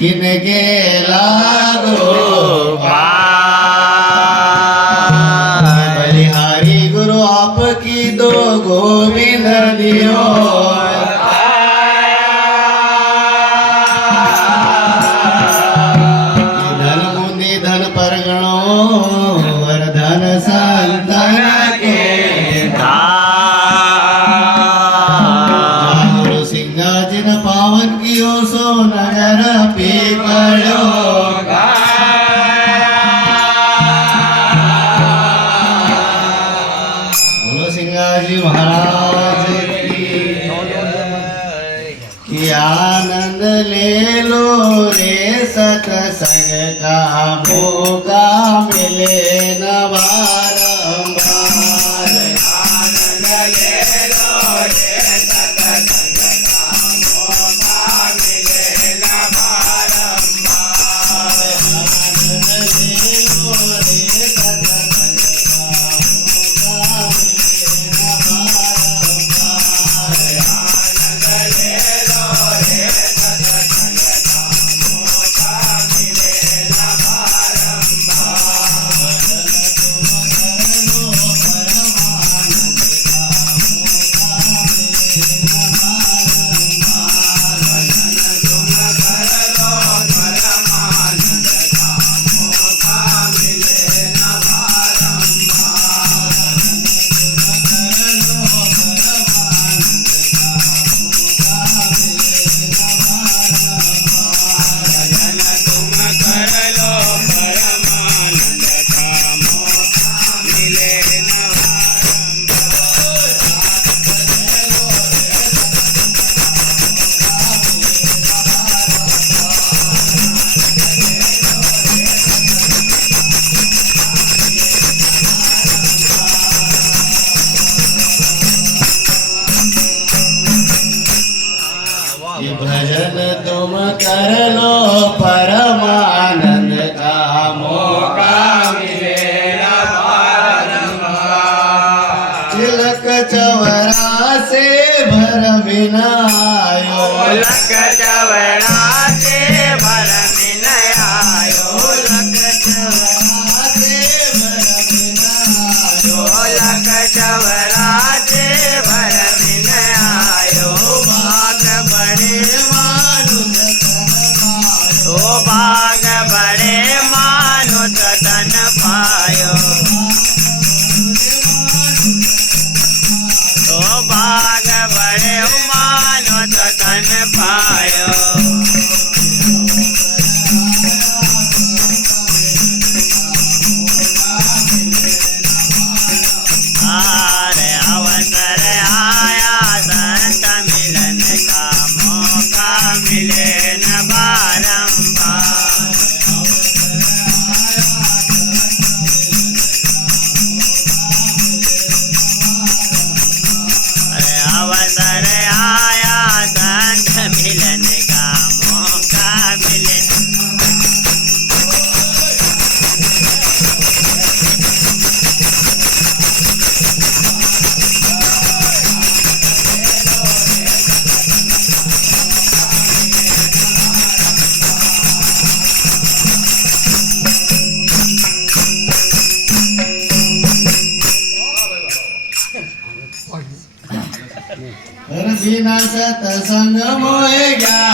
किन के लागो बलिहारी गुरु आपकी दो गोविंद दियो धन मुनि धन परगणो वरधन संतन के गुरु सिंह जिन पावन कियो सो नगर पीपलो बोलो सिंगाजी महाराज की आनंद ले लो रे सतसंग का मौका मिले न बारंबार आनंद ले लो रे सतसंग का मौका मिले न बारंबार आनंद ले लो रे सतसंग का मौका मिले न बारंबार आनंद ले लो रे सतसंग का मौका मिले न बारंबार तुम कर लो परमानंद का मौका मिले न बारंबार तुम कर लो परमानंद का मौका मिले न बारंबार तुम कर लो परमानंद का मौका मिले न बारंबार तुम कर लो परमानंद का मौका मिले न कि भजन तुम कर लो परमानंद का मौका मिले न बारंबार तिलक चौरासे भर बिनायो लक चवड़ा से भर मिन आयो लक चौरासे भर बिनायो लक चवड़ा से भर मिन आयो बाग बड़े मानुष तन पायो ओ बाग बड़े मानुष तन पायो ओ बाग बड़े मानुष तन पायो आरे अवसर आया संत मिलन का मौका मिले न बारंबार अरे अवसर आया संत मिलन का मौका मिले हर बिना सतसंग मोह ज्ञान